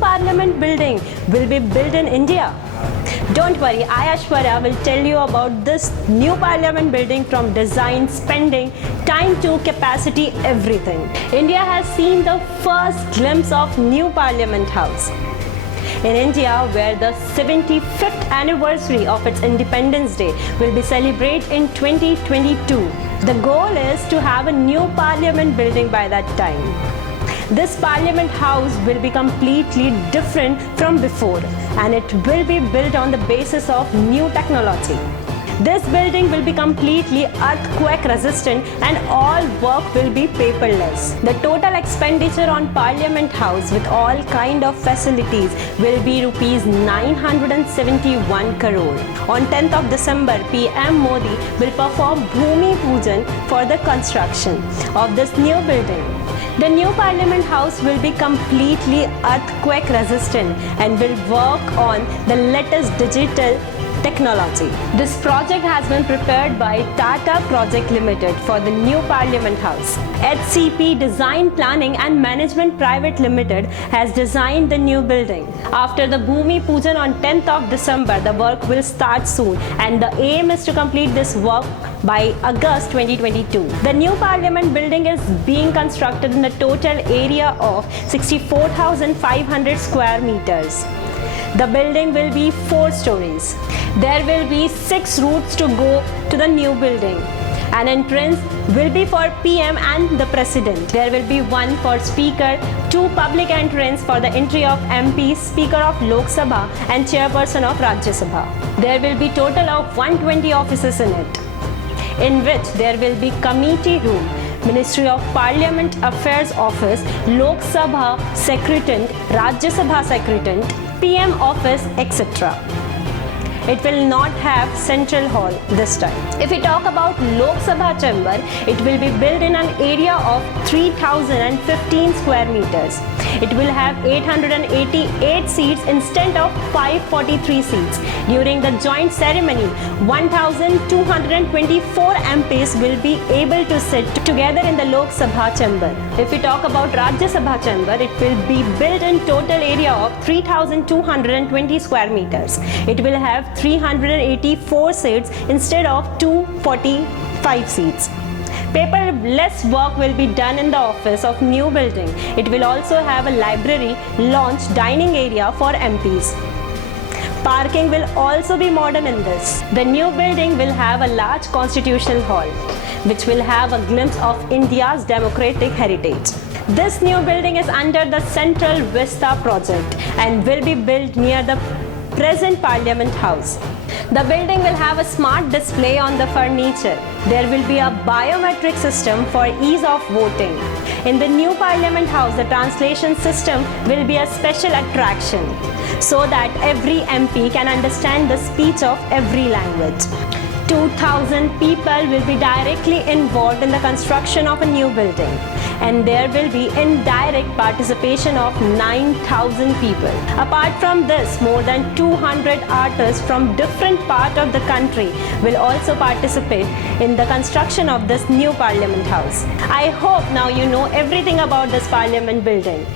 parliament building will be built in India? Don't worry, I Aishwarya will tell you about this new parliament building from design, spending, time to capacity, everything. India has seen the first glimpse of new parliament house. In India, where the 75th anniversary of its Independence Day will be celebrated in 2022. The goal is to have a new parliament building by that time. This parliament house will be completely different from before, and it will be built on the basis of new technology. This building will be completely earthquake resistant and all work will be paperless. The total expenditure on Parliament House with all kind of facilities will be rupees 971 crore. On 10th of December, PM Modi will perform Bhumi Pujan for the construction of this new building. The new Parliament House will be completely earthquake resistant and will work on the latest digital technology. This project has been prepared by Tata Project Limited for the new Parliament House. HCP Design Planning and Management Private Limited has designed the new building. After the Bhumi Pujan on 10th of December, the work will start soon and the aim is to complete this work by August 2022. The new Parliament building is being constructed in a total area of 64,500 square meters. The building will be 4 stories. There will be 6 routes to go to the new building. An entrance will be for PM and the President. There will be one for Speaker, 2 public entrance for the entry of MP, Speaker of Lok Sabha and Chairperson of Rajya Sabha. There will be total of 120 offices in it, in which there will be committee room, Ministry of Parliament Affairs Office, Lok Sabha Secretariat, Rajya Sabha Secretariat, PM office, etc. It will not have central hall this time. If we talk about Lok Sabha chamber, it will be built in an area of 3,015 square meters. It will have 888 seats instead of 543 seats. During the joint ceremony, 1,224 MPs will be able to sit together in the Lok Sabha chamber. If we talk about Rajya Sabha chamber, it will be built in total area of 3,220 square meters. It will have 384 seats instead of 245 seats. Paperless work will be done in the office of new building. It will also have a library, lounge, dining area for MPs. Parking will also be modern in this. The new building will have a large constitutional hall, which will have a glimpse of India's democratic heritage. This new building is under the Central Vista project and will be built near the present Parliament House. The building will have a smart display on the furniture. There will be a biometric system for ease of voting. In the new Parliament House, the translation system will be a special attraction so that every MP can understand the speech of every language. 2,000 people will be directly involved in the construction of a new building, and there will be indirect participation of 9,000 people. Apart from this, more than 200 artists from different parts of the country will also participate in the construction of this new Parliament House. I hope now you know everything about this Parliament building.